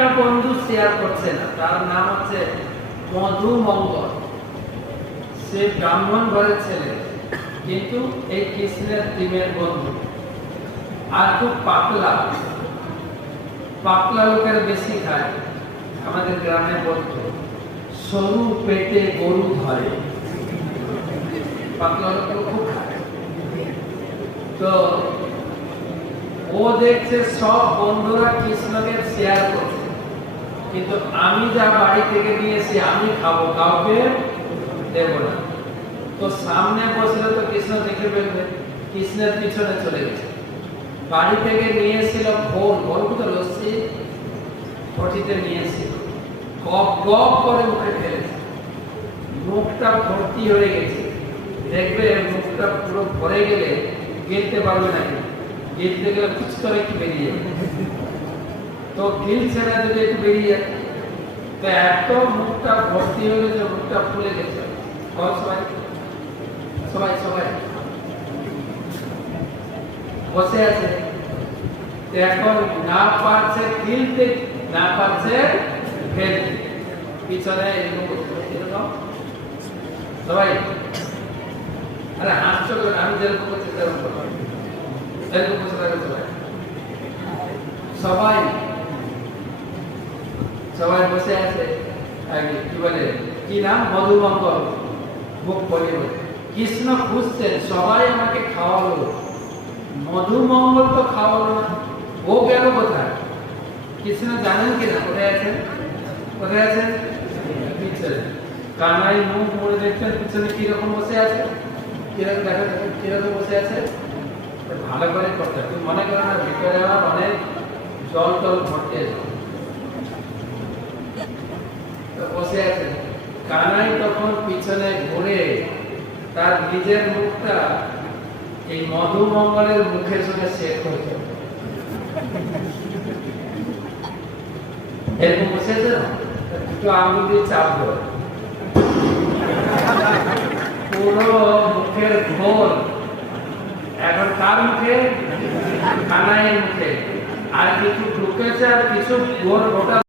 একটা বন্ধু শেয়ার করছে না, তার নাম হচ্ছে মধুমঙ্গল। সে ব্রাহ্মণ ঘরের ছেলে, কিন্তু এই কৃষ্ণের প্রেমের বন্ধু। আর খুব পাতলা পাতলা লোকের বেশি খায়। আমাদের গ্রামে বলতো সরু পেটে গরু ধরে, পাতলা লোকের খুব খায়। তো ও দেখছে সব বন্ধুরা কৃষ্ণকে শেয়ার করছে, কিন্তু আমি যা বাড়ি থেকে নিয়েছি আমি খাবো, কাউকে দেব না। তো সামনে বসলে তো কৃষ্ণ দেখে ফেলবে, কৃষ্ণের পিছনে চলে গেছে। বাড়ি থেকে নিয়েছিল ফোন, তো লস্যি পটিতে নিয়েছিল, গপ গপ করে মুখে ফেলেছে, মুখটা ভর্তি হয়ে গেছে। দেখবে মুখটা পুরো ভরে গেলে গিলতে পারবে না, গিলতে গেলে কুচ করে একটু বেরিয়ে যাবে। তো গিলছে না, যদি একটু বেরিয়ে যায়, তো এত মুখটা ভর্তি হয়ে গেছে, মুখটা ফুলে গেছে। সবাই সবাই সবাই বসে আছে, এখন না পারছে গিলতে, না পারছে ফেলতে, পিছনে সবাই আরে হাসছো কেন? আমি যেরকম করছি সেরকম করো, এরকম বসে থাকে সবাই। সবাই সবাই বসে আছে। কি বলে, কি নাম? মধুমঙ্গল। মুখ বলে কৃষ্ণ খুঁজছেন, সবাই আমাকে খাওয়ালো, মধুমঙ্গল তো খাওয়ালো না, ও গেল কোথায়? কৃষ্ণ জানেন কিনা কোথায় আছেন? কোথায় আছেন? পিছনে। কানাই মুখ মুড়ে দেখছেন, পিছনে কিরকম বসে আছে, কিরকম দেখা যাচ্ছে, কিরকম বসে আছে। ভালো করে করতে হবে, মনে করেন না ভিতরে আমার অনেক জল টল ভর্তি আছে, বসে আছে। কানাই তখন পিছনে ঘুরে তার নিজের মুখটা এই মধুমঙ্গলের মুখের সঙ্গে সেট করছে। এরকম বসে আছে না, একটু আঙুল দিয়ে চাপ দেয়, পুরো মুখের ঘোর এখন কার মুখে? কানাইয়ের মুখে। আর কিছু ঢুকেছে, আর কিছু ঘোর ওটা